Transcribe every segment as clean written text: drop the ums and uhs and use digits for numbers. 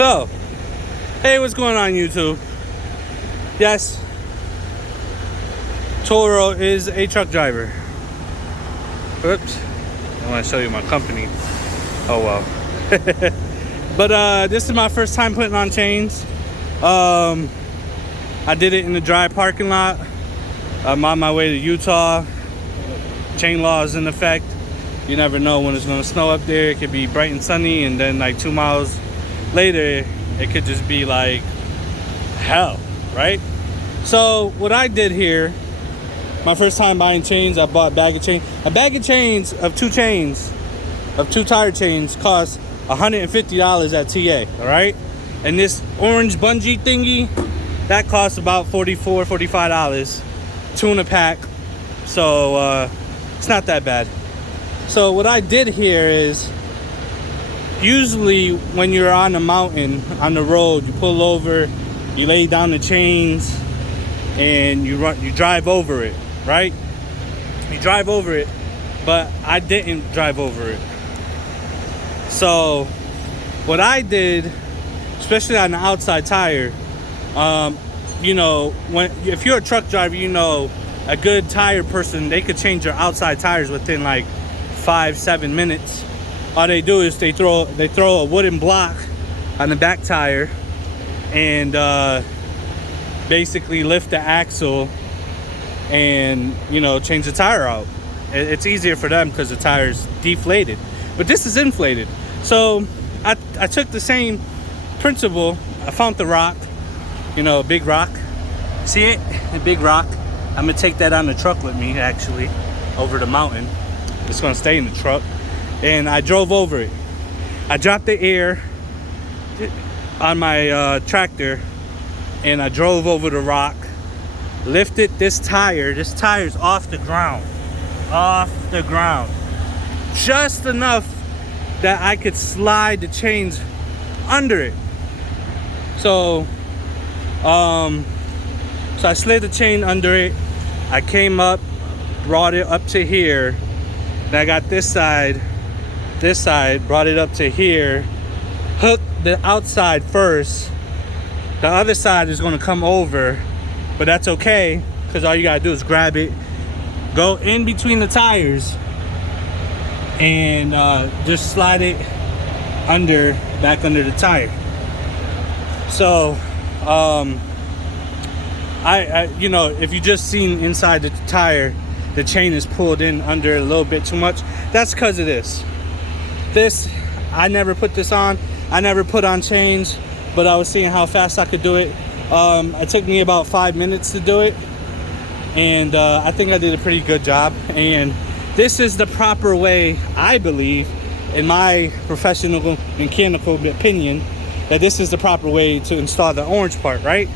So, hey, what's going on, YouTube? Yes, Toro is a truck driver. Oops, I want to show you my company. Oh well. But this is my first time putting on chains. I did it in the dry parking lot. I'm on my way to Utah. Chain law is in effect. You never know when it's going to snow up there. It could be bright and sunny, and then like 2 miles later it could just be like hell, right? So what I did here, my first time buying chains, I bought a bag of chains. A bag of chains of two tire chains costs $150 at TA, all right? And this orange bungee thingy, that costs about $45, two in a pack. So it's not that bad. So what I did here is, usually when you're on the mountain, on the road, you pull over, you lay down the chains, and you drive over it, right? You drive over it, but I didn't drive over it. So what I did, especially on the outside tire, you know, if you're a truck driver, you know, a good tire person, they could change your outside tires within like 5-7 minutes. All they do is they throw a wooden block on the back tire and basically lift the axle and, you know, change the tire out. It's easier for them because the tire's deflated, but this is inflated. So I took the same principle. I found the rock, you know, a big rock. See it? A big rock. I'm gonna take that on the truck with me, actually, over the mountain. It's gonna stay in the truck. And I drove over it. I dropped the air on my tractor, and I drove over the rock, lifted this tire. This tire's off the ground, just enough that I could slide the chains under it. So I slid the chain under it. I came up, brought it up to here. And I got this side, brought it up to here, hooked the outside first. The other side is going to come over, but that's okay, because all you gotta do is grab it, go in between the tires, and just slide it back under the tire. So I you know, if you just seen inside the tire, the chain is pulled in under a little bit too much. That's because of this. I never put this on. I never put on chains, but I was seeing how fast I could do it. It took me about 5 minutes to do it, and I think I did a pretty good job. And this is the proper way, I believe, in my professional mechanical opinion, that this is the proper way to install the orange part, right?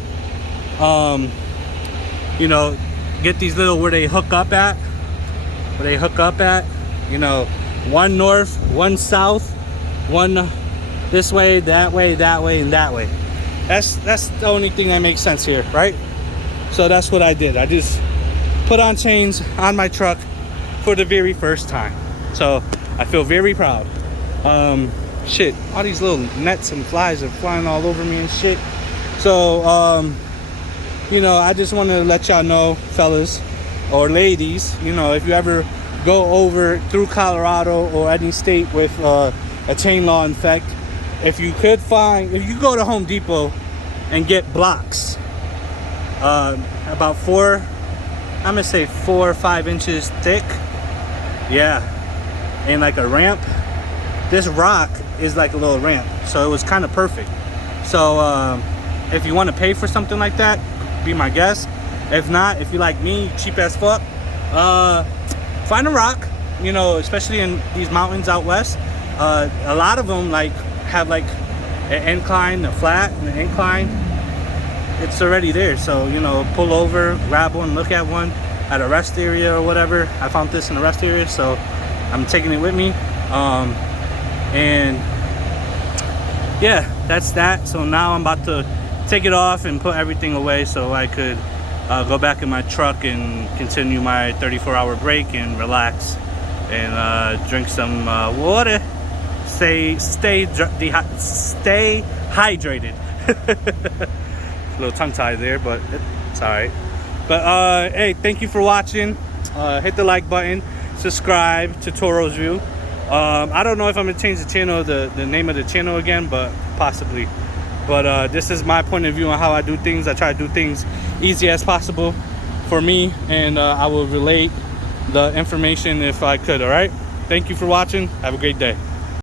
You know, get these little where they hook up at, you know, one north, one south, one this way, that way, and that way. That's the only thing that makes sense here, right? So that's what I did. I just put on chains on my truck for the very first time. So I feel very proud. Shit, all these little nets and flies are flying all over me and shit. So you know, I just wanted to let y'all know, fellas or ladies, you know, if you ever go over through Colorado or any state with a chain law in effect, if you go to Home Depot and get blocks about 4 or 5 inches thick, yeah, and like a ramp, this rock is like a little ramp, so it was kind of perfect. So if you want to pay for something like that, be my guest. If not, if you like me, cheap as fuck, find a rock, you know, especially in these mountains out west. A lot of them like have like an incline, a flat and an incline. It's already there, so, you know, pull over, grab one, look at one at a rest area or whatever. I found this in a rest area, so I'm taking it with me. And yeah, that's that. So now I'm about to take it off and put everything away so I could go back in my truck and continue my 34-hour break and relax and drink some water. Stay hydrated. A little tongue tied there, but it's all right. But hey, thank you for watching. Hit the like button, subscribe to Toro's View. I don't know if I'm gonna change the channel, the name of the channel again, but possibly. But this is my point of view on how I do things. I try to do things easy as possible for me, and I will relate the information if I could. All right, thank you for watching. Have a great day.